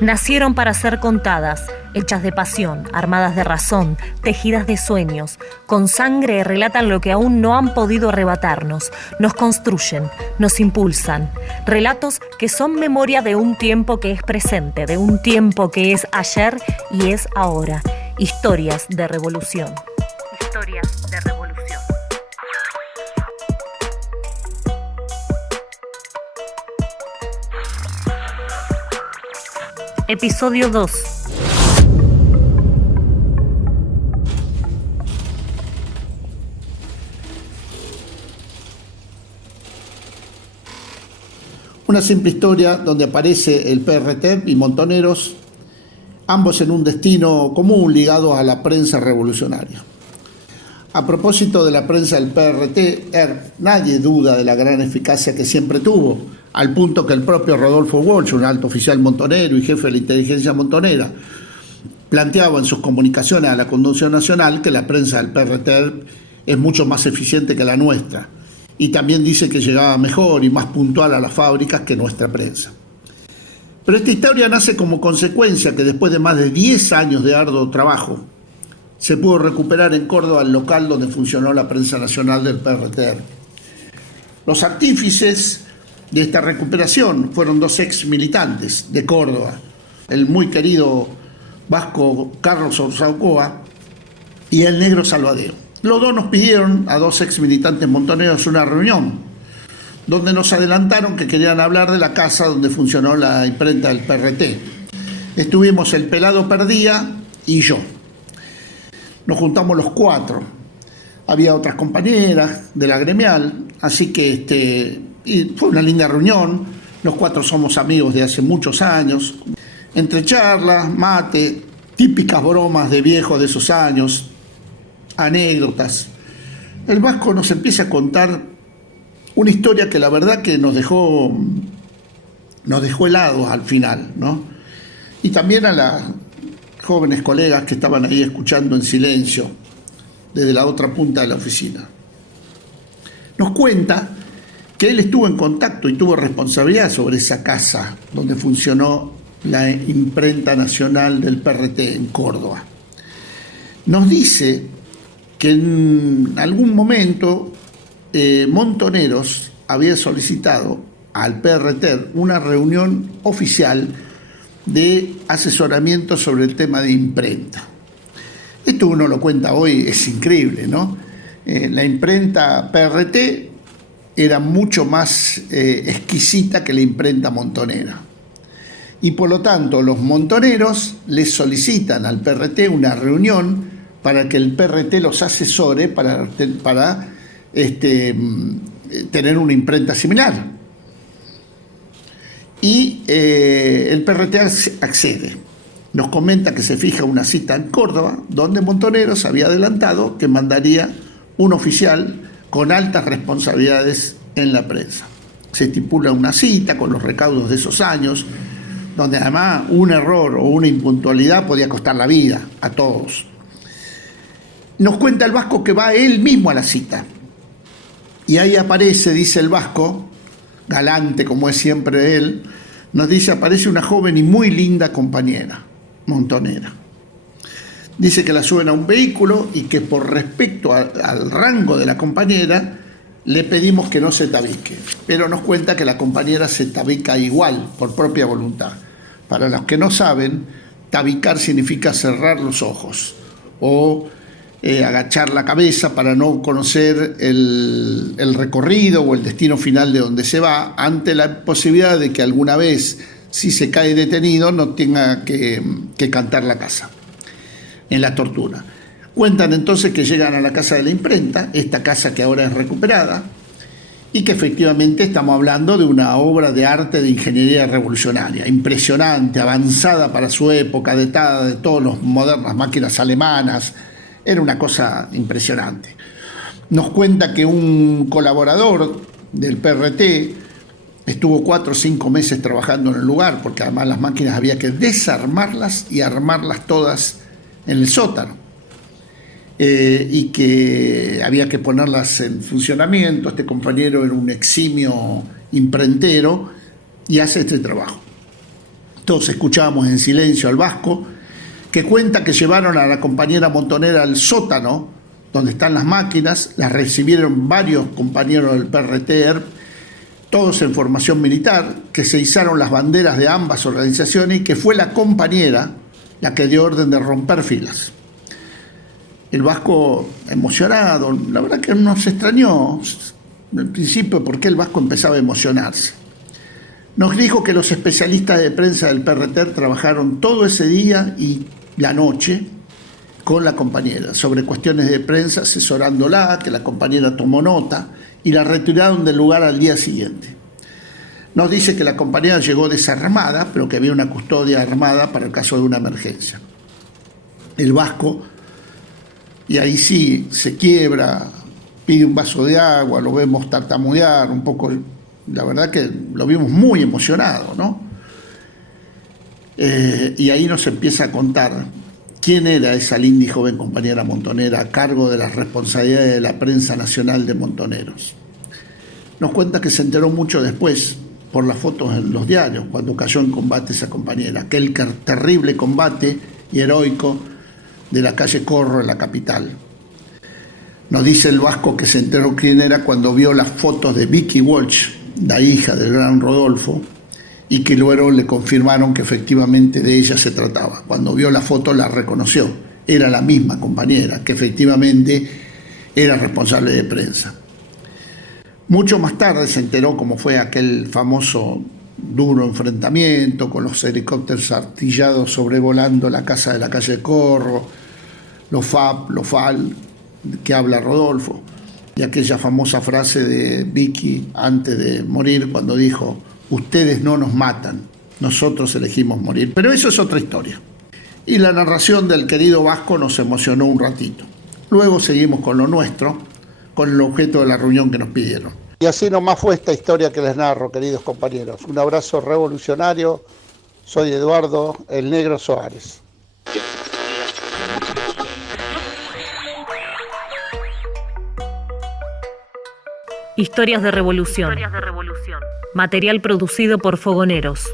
Nacieron para ser contadas, hechas de pasión, armadas de razón, tejidas de sueños. Con sangre relatan lo que aún no han podido arrebatarnos. Nos construyen, nos impulsan. Relatos que son memoria de un tiempo que es presente, de un tiempo que es ayer y es ahora. Historias de revolución. Historias de revolución. Episodio 2. Una simple historia donde aparece el PRT y Montoneros, ambos en un destino común ligado a la prensa revolucionaria. A propósito de la prensa del PRT, nadie duda de la gran eficacia que siempre tuvo, al punto que el propio Rodolfo Walsh, un alto oficial montonero y jefe de la inteligencia montonera, planteaba en sus comunicaciones a la Conducción Nacional que la prensa del PRT es mucho más eficiente que la nuestra, y también dice que llegaba mejor y más puntual a las fábricas que nuestra prensa. Pero esta historia nace como consecuencia que después de más de 10 años de arduo trabajo, se pudo recuperar en Córdoba el local donde funcionó la prensa nacional del PRT. Los artífices de esta recuperación fueron dos ex militantes de Córdoba, el muy querido vasco Carlos Orzaucoa y el negro Salvadeo. Los dos nos pidieron a dos ex militantes montoneros una reunión, donde nos adelantaron que querían hablar de la casa donde funcionó la imprenta del PRT. Estuvimos el Pelado Perdía y yo. Nos juntamos los cuatro. Había otras compañeras de la gremial, así que y fue una linda reunión. Los cuatro somos amigos de hace muchos años. Entre charlas, mate, típicas bromas de viejos de esos años, anécdotas, el vasco nos empieza a contar una historia que la verdad que nos dejó helados al final, ¿no? Y también a las jóvenes colegas que estaban ahí escuchando en silencio desde la otra punta de la oficina. Nos cuenta que él estuvo en contacto y tuvo responsabilidad sobre esa casa donde funcionó la imprenta nacional del PRT en Córdoba. Nos dice que en algún momento Montoneros había solicitado al PRT una reunión oficial de asesoramiento sobre el tema de imprenta. Esto uno lo cuenta hoy, es increíble, ¿no? La imprenta PRT era mucho más exquisita que la imprenta montonera. Y por lo tanto, los montoneros les solicitan al PRT una reunión para que el PRT los asesore para tener una imprenta similar. Y el PRT accede. Nos comenta que se fija una cita en Córdoba, donde Montoneros había adelantado que mandaría un oficial con altas responsabilidades en la prensa. Se estipula una cita con los recaudos de esos años, donde además un error o una impuntualidad podía costar la vida a todos. Nos cuenta el vasco que va él mismo a la cita. Y ahí aparece, dice el vasco, galante como es siempre él, nos dice, aparece una joven y muy linda compañera, montonera. Dice que la suben a un vehículo y que por respecto al rango de la compañera le pedimos que no se tabique. Pero nos cuenta que la compañera se tabica igual, por propia voluntad. Para los que no saben, tabicar significa cerrar los ojos o agachar la cabeza para no conocer el recorrido o el destino final de donde se va, ante la posibilidad de que alguna vez, si se cae detenido, no tenga que cantar la casa en la tortura. Cuentan entonces que llegan a la casa de la imprenta, esta casa que ahora es recuperada, y que efectivamente estamos hablando de una obra de arte de ingeniería revolucionaria, impresionante, avanzada para su época, dotada de todas las modernas máquinas alemanas. Era una cosa impresionante. Nos cuenta que un colaborador del PRT Estuvo 4 o 5 meses trabajando en el lugar, porque además las máquinas había que desarmarlas y armarlas todas en el sótano. Y que había que ponerlas en funcionamiento. Este compañero era un eximio imprentero y hace este trabajo. Todos escuchábamos en silencio al Vasco, que cuenta que llevaron a la compañera montonera al sótano, donde están las máquinas, las recibieron varios compañeros del PRT, todos en formación militar, que se izaron las banderas de ambas organizaciones y que fue la compañera la que dio orden de romper filas. El Vasco emocionado, la verdad que nos extrañó en principio por qué el Vasco empezaba a emocionarse. Nos dijo que los especialistas de prensa del PRT trabajaron todo ese día y la noche con la compañera sobre cuestiones de prensa, asesorándola, que la compañera tomó nota y la retiraron del lugar al día siguiente. Nos dice que la compañera llegó desarmada, pero que había una custodia armada para el caso de una emergencia. El Vasco, y ahí sí se quiebra, pide un vaso de agua, lo vemos tartamudear un poco, la verdad que lo vimos muy emocionado, ¿no? Y ahí nos empieza a contar quién era esa linda y joven compañera montonera a cargo de las responsabilidades de la prensa nacional de Montoneros. Nos cuenta que se enteró mucho después, por las fotos en los diarios, cuando cayó en combate esa compañera, aquel terrible combate y heroico de la calle Corro en la capital. Nos dice el Vasco que se enteró quién era cuando vio las fotos de Vicky Walsh, la hija del gran Rodolfo, y que luego le confirmaron que efectivamente de ella se trataba. Cuando vio la foto la reconoció, era la misma compañera, que efectivamente era responsable de prensa. Mucho más tarde se enteró cómo fue aquel famoso duro enfrentamiento con los helicópteros artillados sobrevolando la casa de la calle Corro, los FAP, los FAL, que habla Rodolfo, y aquella famosa frase de Vicky antes de morir cuando dijo: ustedes no nos matan, nosotros elegimos morir. Pero eso es otra historia. Y la narración del querido Vasco nos emocionó un ratito. Luego seguimos con lo nuestro, con el objeto de la reunión que nos pidieron. Y así nomás fue esta historia que les narro, queridos compañeros. Un abrazo revolucionario. Soy Eduardo el Negro Soares. Historias de revolución. Material producido por Fogoneros.